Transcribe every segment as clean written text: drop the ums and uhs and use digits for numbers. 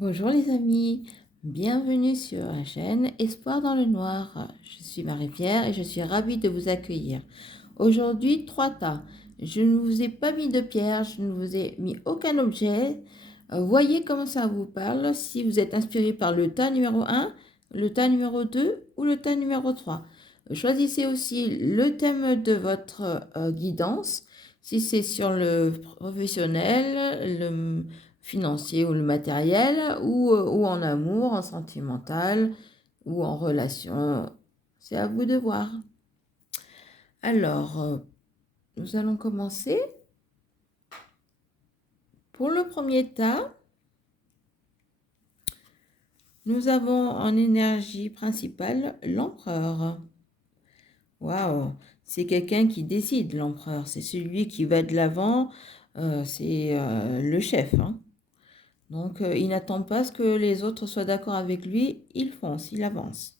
Bonjour les amis, bienvenue sur la chaîne Espoir dans le Noir. Je suis Marie-Pierre et je suis ravie de vous accueillir. Aujourd'hui, 3 tas. Je ne vous ai pas mis de pierre, je ne vous ai mis aucun objet. Voyez comment ça vous parle, si vous êtes inspiré par le tas numéro 1, le tas numéro 2 ou le tas numéro 3. Choisissez aussi le thème de votre guidance, si c'est sur le professionnel, le financier ou le matériel, ou en amour, en sentimental ou en relation. C'est à vous de voir. Alors, nous allons commencer. Pour le premier tas, nous avons en énergie principale l'empereur. Waouh, c'est quelqu'un qui décide, l'empereur. C'est celui qui va de l'avant, c'est le chef, hein. Donc, il n'attend pas ce que les autres soient d'accord avec lui, il fonce, il avance.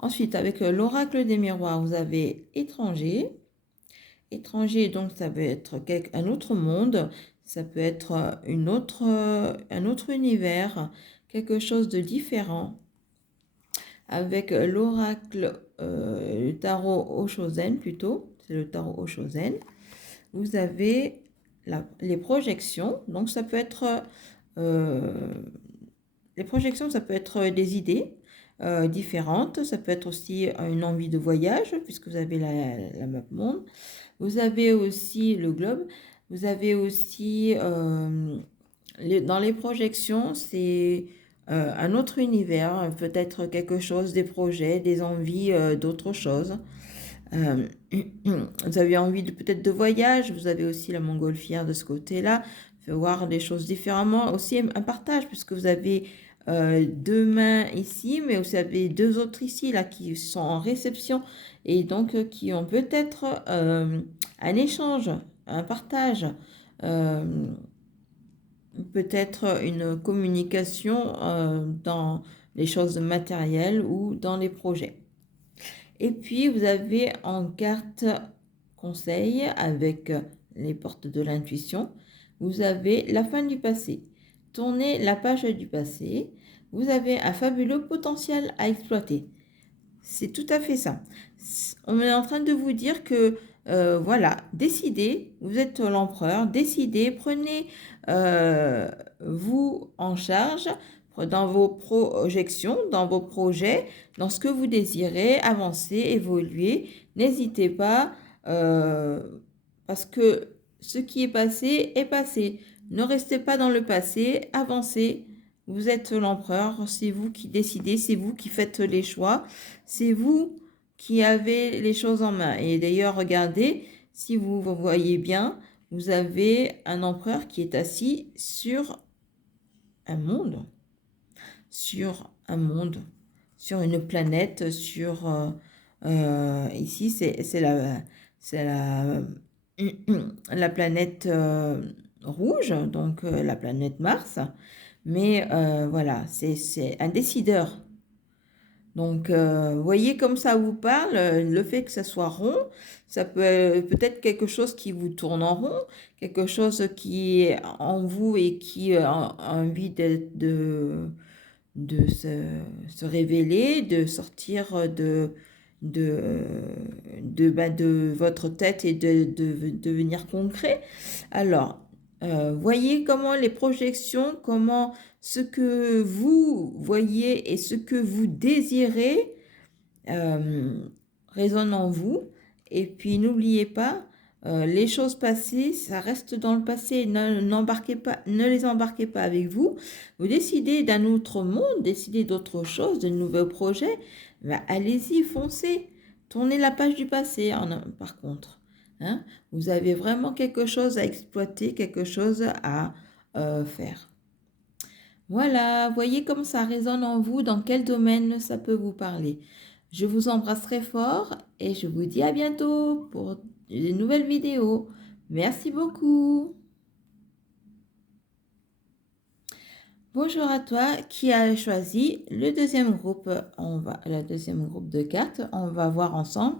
Ensuite, avec l'oracle des miroirs, vous avez étranger. Étranger, donc ça peut être un autre monde, ça peut être un autre univers, quelque chose de différent. Avec l'oracle, le tarot Oshozen plutôt, c'est le tarot Oshozen, vous avez les projections, donc ça peut être... les projections, ça peut être des idées différentes. Ça peut être aussi une envie de voyage, puisque vous avez la map monde. Vous avez aussi le globe. Vous avez aussi, dans les projections, c'est un autre univers, peut-être quelque chose, des projets, des envies d'autre chose. Vous avez envie peut-être de voyage, vous avez aussi la montgolfière de ce côté-là, voir les choses différemment, aussi un partage, puisque vous avez deux mains ici, mais vous avez deux autres ici, là, qui sont en réception, et donc qui ont peut-être un échange, un partage, euh, peut-être une communication dans les choses matérielles ou dans les projets. Et puis, vous avez en carte conseil avec les portes de l'intuition, vous avez la fin du passé. Tournez la page du passé. Vous avez un fabuleux potentiel à exploiter. C'est tout à fait ça. On est en train de vous dire que, voilà, décidez, vous êtes l'empereur, décidez, prenez vous en charge dans vos projections, dans vos projets, dans ce que vous désirez, avancer, évoluer. N'hésitez pas, parce que ce qui est passé est passé. Ne restez pas dans le passé, avancez. Vous êtes l'empereur, c'est vous qui décidez, c'est vous qui faites les choix, c'est vous qui avez les choses en main. Et d'ailleurs, regardez, si vous voyez bien, vous avez un empereur qui est assis sur un monde, sur un monde, sur une planète, sur... ici, c'est la, la planète rouge, donc la planète Mars. Mais voilà, c'est un décideur. Donc, voyez comme ça vous parle, le fait que ça soit rond, ça peut-être quelque chose qui vous tourne en rond, quelque chose qui est en vous et qui a envie de se révéler, de sortir de votre tête et de devenir concret. Alors, voyez comment les projections, comment ce que vous voyez et ce que vous désirez résonne en vous. Et puis, n'oubliez pas, les choses passées, ça reste dans le passé. N'embarquez pas, ne les embarquez pas avec vous. Vous décidez d'un autre monde, décidez d'autre chose, de nouveaux projets. Ben, allez-y, foncez. Tournez la page du passé, par contre. Hein? Vous avez vraiment quelque chose à exploiter, quelque chose à faire. Voilà, voyez comme ça résonne en vous, dans quel domaine ça peut vous parler. Je vous embrasse très fort et je vous dis à bientôt pour de nouvelles vidéos. Merci beaucoup. Bonjour à toi qui a choisi le deuxième groupe. Le deuxième groupe de cartes. On va voir ensemble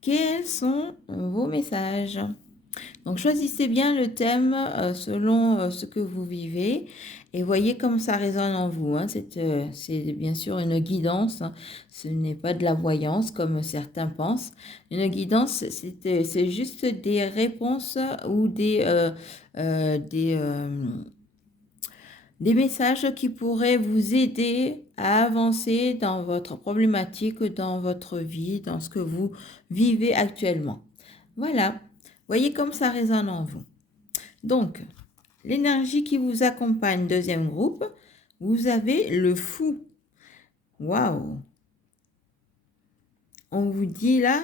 quels sont vos messages. Donc, choisissez bien le thème selon ce que vous vivez et voyez comme ça résonne en vous, hein. C'est bien sûr une guidance, hein. Ce n'est pas de la voyance comme certains pensent. Une guidance, c'est juste des réponses ou des messages qui pourraient vous aider à avancer dans votre problématique, dans votre vie, dans ce que vous vivez actuellement. Voilà, voyez comme ça résonne en vous. Donc, l'énergie qui vous accompagne, deuxième groupe, vous avez le fou. Waouh! On vous dit là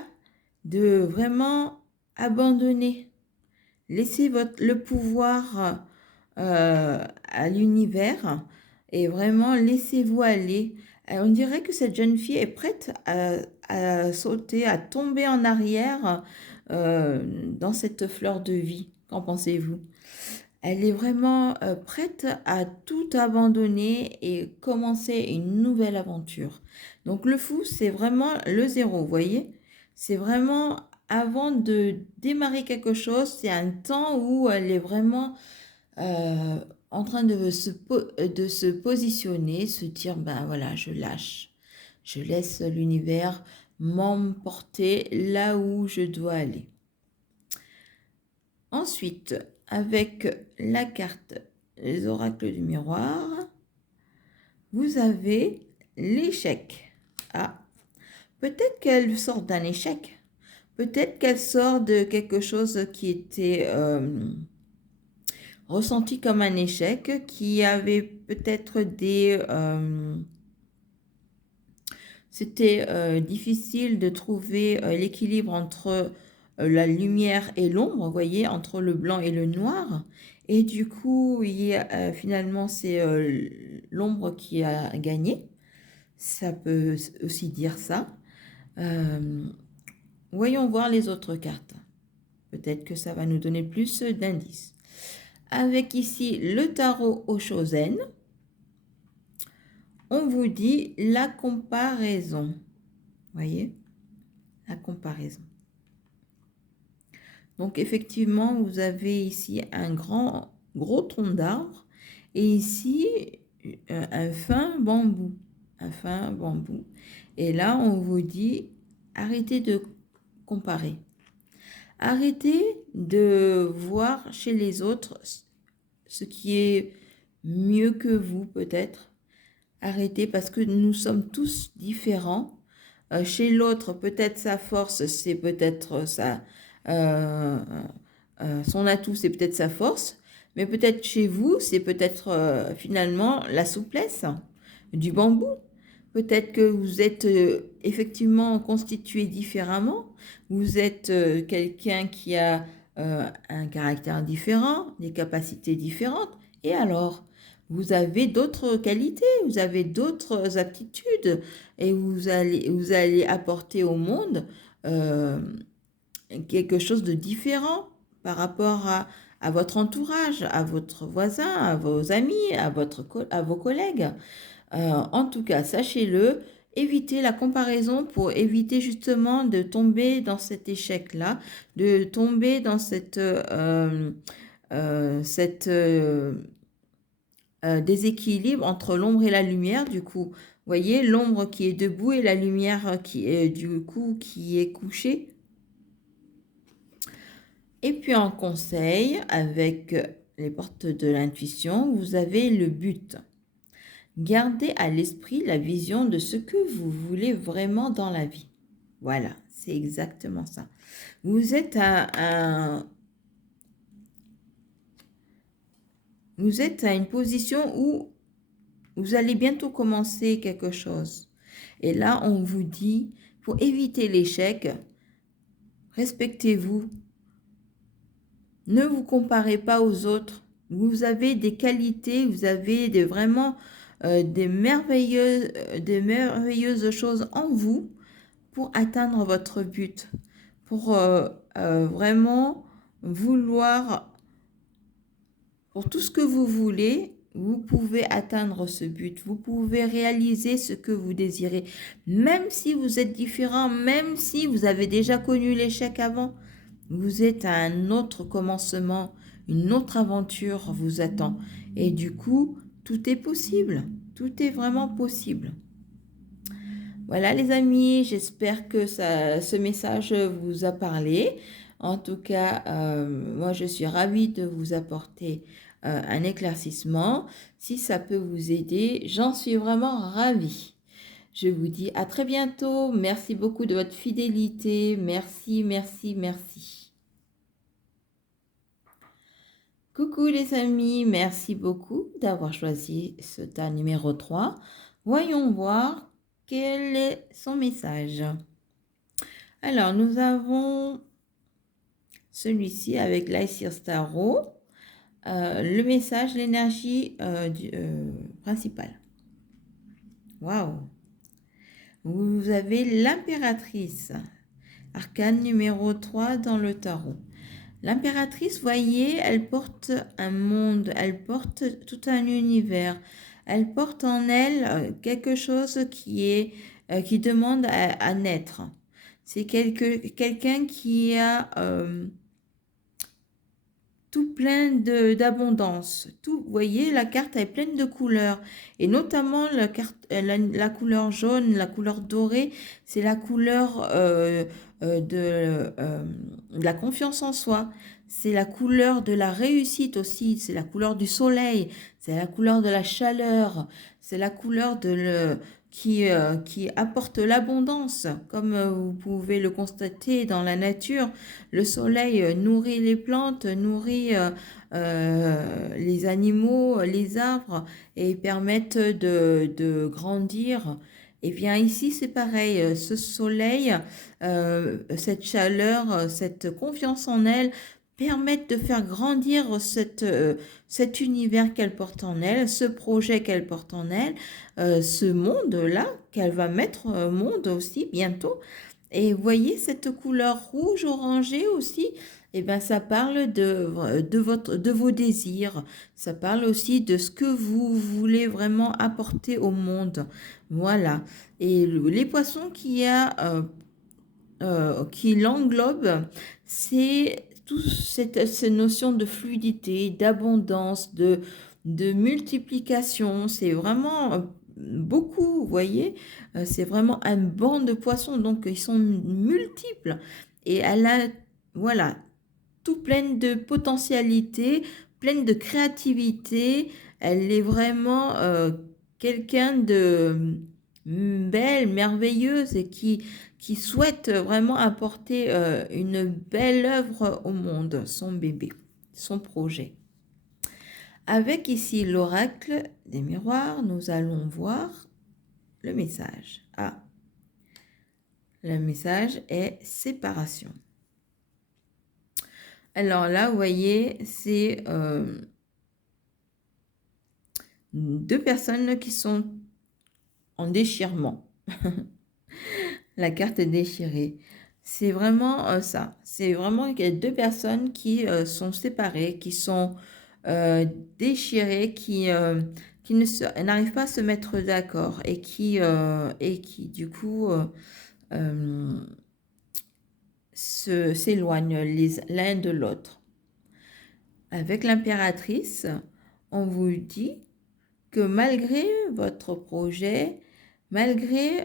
de vraiment abandonner. Laissez le pouvoir à l'univers et vraiment laissez-vous aller. On dirait que cette jeune fille est prête à sauter, à tomber en arrière dans cette fleur de vie. Qu'en pensez-vous? Elle est vraiment prête à tout abandonner et commencer une nouvelle aventure. Donc le fou, c'est vraiment le zéro, vous voyez? C'est vraiment avant de démarrer quelque chose, c'est un temps où elle est vraiment en train de se positionner, se dire, ben voilà, je lâche. Je laisse l'univers m'emporter là où je dois aller. Ensuite, avec la carte Les oracles du miroir, vous avez l'échec. Ah, peut-être qu'elle sort d'un échec. Peut-être qu'elle sort de quelque chose qui était ressenti comme un échec, qui avait peut-être c'était difficile de trouver l'équilibre entre la lumière et l'ombre, vous voyez, entre le blanc et le noir. Et du coup, finalement, c'est l'ombre qui a gagné. Ça peut aussi dire ça. Voyons voir les autres cartes. Peut-être que ça va nous donner plus d'indices. Avec ici le tarot au Chosen, on vous dit la comparaison. Voyez, la comparaison. Donc effectivement, vous avez ici un gros tronc d'arbre et ici un fin bambou. Un fin bambou. Et là, on vous dit arrêtez de comparer. Arrêtez de voir chez les autres ce qui est mieux que vous peut-être. Arrêtez parce que nous sommes tous différents. Chez l'autre, peut-être sa force, c'est peut-être son atout, c'est peut-être sa force. Mais peut-être chez vous, c'est peut-être finalement la souplesse du bambou. Peut-être que vous êtes effectivement constitué différemment. Vous êtes quelqu'un qui a un caractère différent, des capacités différentes. Et alors, vous avez d'autres qualités, vous avez d'autres aptitudes et vous allez apporter au monde quelque chose de différent par rapport à votre entourage, à votre voisin, à vos amis, à vos collègues. En tout cas, sachez-le, évitez la comparaison pour éviter justement de tomber dans cet échec-là, de tomber dans cette déséquilibre entre l'ombre et la lumière. Du coup, vous voyez, l'ombre qui est debout et la lumière qui est qui est couchée. Et puis en conseil, avec les portes de l'intuition, vous avez le but. Gardez à l'esprit la vision de ce que vous voulez vraiment dans la vie. Voilà, c'est exactement ça. Vous êtes vous êtes à une position où vous allez bientôt commencer quelque chose. Et là, on vous dit, pour éviter l'échec, respectez-vous. Ne vous comparez pas aux autres. Vous avez des qualités, vous avez vraiment des merveilleuses choses en vous pour atteindre votre but, pour vraiment vouloir, pour tout ce que vous voulez, vous pouvez atteindre ce but, vous pouvez réaliser ce que vous désirez, même si vous êtes différent, même si vous avez déjà connu l'échec avant. Vous êtes à un autre commencement, une autre aventure vous attend. Et du coup, tout est possible. Tout est vraiment possible. Voilà les amis, j'espère que ce message vous a parlé. En tout cas, moi je suis ravie de vous apporter un éclaircissement. Si ça peut vous aider, j'en suis vraiment ravie. Je vous dis à très bientôt. Merci beaucoup de votre fidélité. Merci, merci, merci. Coucou les amis, merci beaucoup d'avoir choisi ce tas numéro 3. Voyons voir quel est son message. Alors, nous avons celui-ci avec l'Aesir Starro, le message, l'énergie principale. Waouh! Vous avez l'impératrice, arcane numéro 3 dans le tarot. L'impératrice, voyez, elle porte un monde, elle porte tout un univers. Elle porte en elle quelque chose qui demande à naître. C'est quelqu'un qui a tout plein d'abondance. Tout, vous voyez, la carte est pleine de couleurs. Et notamment la couleur jaune, la couleur dorée, c'est la couleur de la confiance en soi. C'est la couleur de la réussite aussi. C'est la couleur du soleil. C'est la couleur de la chaleur. C'est la couleur qui apporte l'abondance. Comme vous pouvez le constater dans la nature, le soleil nourrit les plantes, nourrit les animaux, les arbres et permettent de grandir. Et bien ici, c'est pareil, ce soleil, cette chaleur, cette confiance en elle permettent de faire grandir cet univers qu'elle porte en elle, ce projet qu'elle porte en elle, ce monde-là qu'elle va mettre au monde aussi bientôt. Et vous voyez cette couleur rouge orangée aussi, eh ben ça parle de vos désirs. Ça parle aussi de ce que vous voulez vraiment apporter au monde. Voilà. Et les poissons qui l'englobent, c'est toute cette notion de fluidité, d'abondance, de multiplication. C'est vraiment beaucoup, vous voyez. C'est vraiment un banc de poissons, donc ils sont multiples. Et elle a, voilà, tout pleine de potentialité, pleine de créativité. Elle est vraiment quelqu'un de belle, merveilleuse et qui souhaite vraiment apporter une belle œuvre au monde, son bébé, son projet. Avec ici l'oracle des miroirs, nous allons voir le message. Ah, le message est séparation. Alors là, vous voyez, c'est deux personnes qui sont en déchirement. La carte est déchirée. C'est vraiment ça. C'est vraiment qu'il y a deux personnes qui sont séparées, qui sont déchirées, qui n'arrivent pas à se mettre d'accord et qui du coup s'éloignent l'un de l'autre. Avec l'impératrice, on vous dit que malgré votre projet, malgré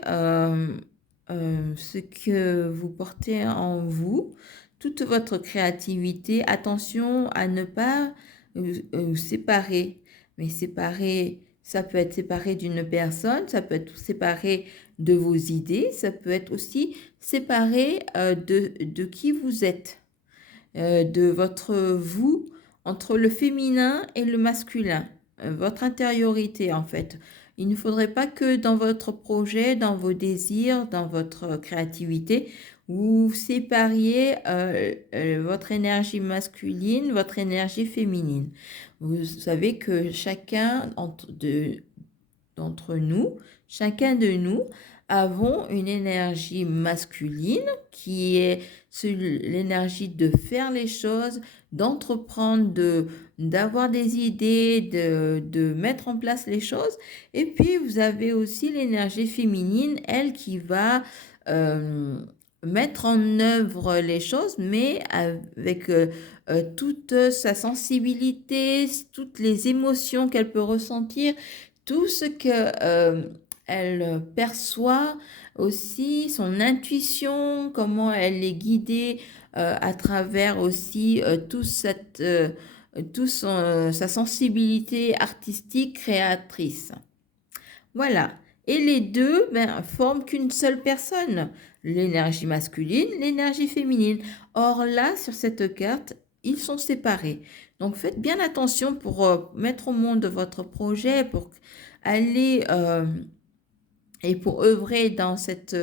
ce que vous portez en vous, toute votre créativité, attention à ne pas vous séparer. Mais séparer, ça peut être séparé d'une personne, ça peut être séparé de vos idées, ça peut être aussi séparé de qui vous êtes, de votre vous entre le féminin et le masculin, votre intériorité en fait. Il ne faudrait pas que dans votre projet, dans vos désirs, dans votre créativité, vous sépariez votre énergie masculine, votre énergie féminine. Vous savez que d'entre nous, chacun de nous, avons une énergie masculine qui est l'énergie de faire les choses, d'entreprendre, d'avoir des idées, de mettre en place les choses. Et puis, vous avez aussi l'énergie féminine, elle, qui va mettre en œuvre les choses, mais avec toute sa sensibilité, toutes les émotions qu'elle peut ressentir, tout ce que elle perçoit aussi, son intuition, comment elle est guidée à travers aussi sa sensibilité artistique créatrice. Voilà. Et les deux forment qu'une seule personne, l'énergie masculine, l'énergie féminine. Or là, sur cette carte, ils sont séparés. Donc faites bien attention pour mettre au monde votre projet, pour aller et pour œuvrer dans cette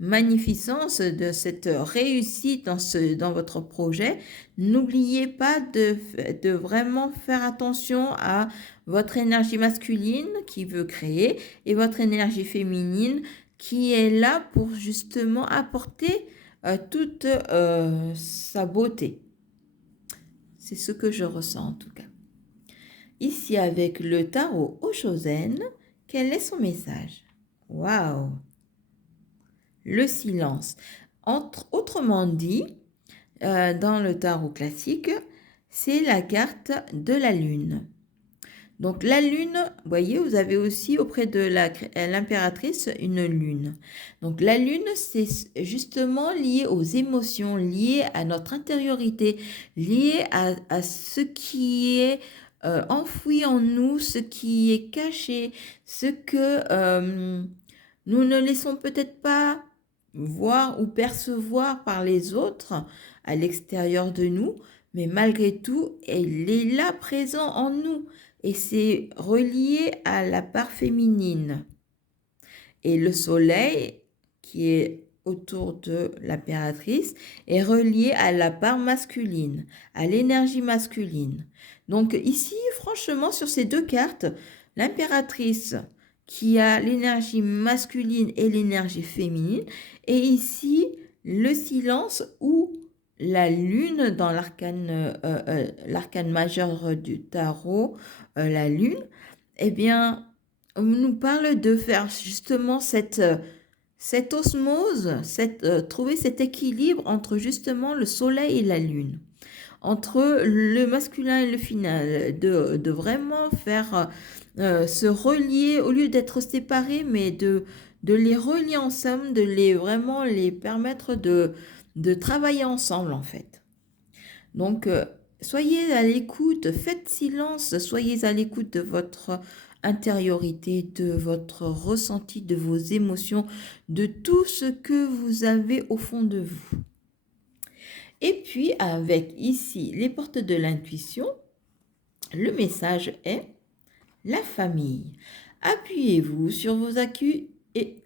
magnificence, de cette réussite dans votre projet. N'oubliez pas de vraiment faire attention à votre énergie masculine qui veut créer et votre énergie féminine qui est là pour justement apporter toute sa beauté. C'est ce que je ressens en tout cas. Ici avec le tarot Oshozen, quel est son message? Waouh! Le silence. Autrement dit, dans le tarot classique, c'est la carte de la lune. Donc la lune, vous voyez, vous avez aussi auprès de l'impératrice une lune. Donc la lune, c'est justement lié aux émotions, lié à notre intériorité, lié à ce qui est enfoui en nous, ce qui est caché, ce que nous ne laissons peut-être pas voir ou percevoir par les autres à l'extérieur de nous, mais malgré tout, elle est là présent en nous et c'est relié à la part féminine. Et le soleil, qui est autour de l'impératrice, est relié à la part masculine, à l'énergie masculine. Donc ici, franchement, sur ces deux cartes, l'impératrice qui a l'énergie masculine et l'énergie féminine, et ici, le silence ou la lune dans l'arcane majeur du tarot, la lune, eh bien, on nous parle de faire justement cette osmose, trouver cet équilibre entre justement le soleil et la lune, entre le masculin et le final, de vraiment faire se relier, au lieu d'être séparés, mais de les relier ensemble, de vraiment les permettre de travailler ensemble en fait. Donc, soyez à l'écoute, faites silence, soyez à l'écoute de votre intériorité, de votre ressenti, de vos émotions, de tout ce que vous avez au fond de vous. Et puis, avec ici les portes de l'intuition, le message est la famille. Appuyez-vous sur vos acquis et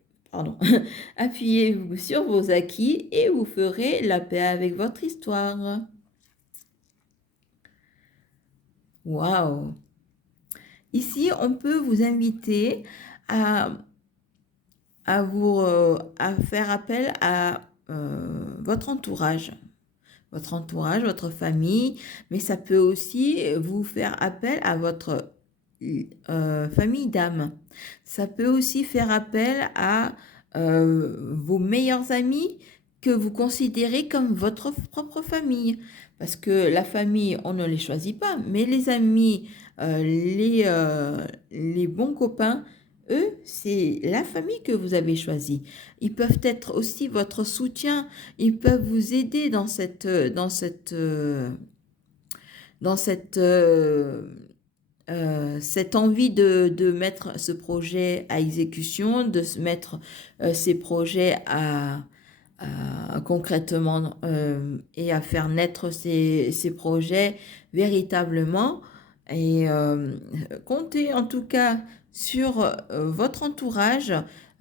appuyez-vous sur vos acquis et vous ferez la paix avec votre histoire. Waouh! Ici, on peut vous inviter à faire appel à votre entourage, votre famille, mais ça peut aussi vous faire appel à votre famille d'âme. Ça peut aussi faire appel à vos meilleurs amis que vous considérez comme votre propre famille. Parce que la famille, on ne les choisit pas, mais les amis, les bons copains, eux, c'est la famille que vous avez choisie. Ils peuvent être aussi votre soutien, ils peuvent vous aider dans cette envie de mettre ce projet à exécution, de se mettre ces projets concrètement et à faire naître ces projets véritablement. Et comptez en tout cas sur votre entourage,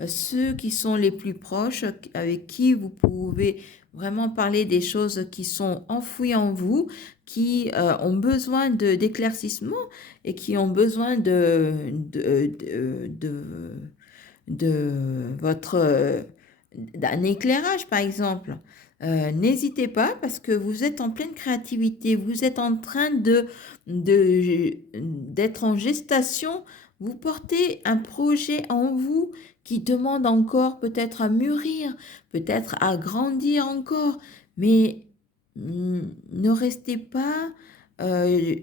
ceux qui sont les plus proches, avec qui vous pouvez vraiment parler des choses qui sont enfouies en vous, qui ont besoin d'éclaircissement et qui ont besoin de votre d'un éclairage par exemple. N'hésitez pas parce que vous êtes en pleine créativité, vous êtes en train d'être en gestation Vous portez un projet en vous qui demande encore peut-être à mûrir, peut-être à grandir encore, mais ne restez pas euh,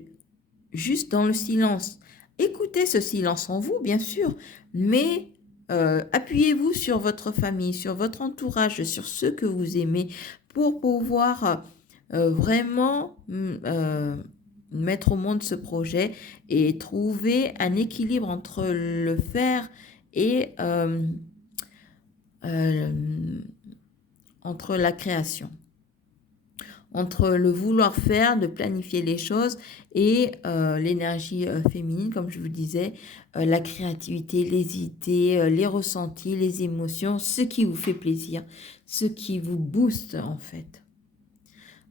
juste dans le silence. Écoutez ce silence en vous, bien sûr, mais appuyez-vous sur votre famille, sur votre entourage, sur ceux que vous aimez pour pouvoir vraiment mettre au monde ce projet et trouver un équilibre entre le faire et euh, entre la création, entre le vouloir faire, de planifier les choses et l'énergie féminine, comme je vous disais, la créativité, les idées, les ressentis, les émotions, ce qui vous fait plaisir, ce qui vous booste en fait.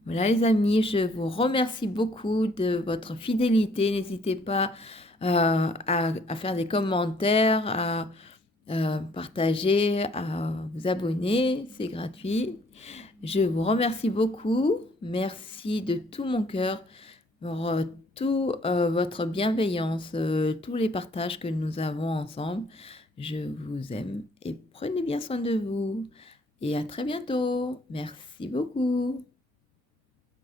Voilà les amis, je vous remercie beaucoup de votre fidélité. N'hésitez pas à faire des commentaires, à partager, à vous abonner, c'est gratuit. Je vous remercie beaucoup. Merci de tout mon cœur pour toute votre bienveillance, tous les partages que nous avons ensemble. Je vous aime et prenez bien soin de vous. Et à très bientôt. Merci beaucoup.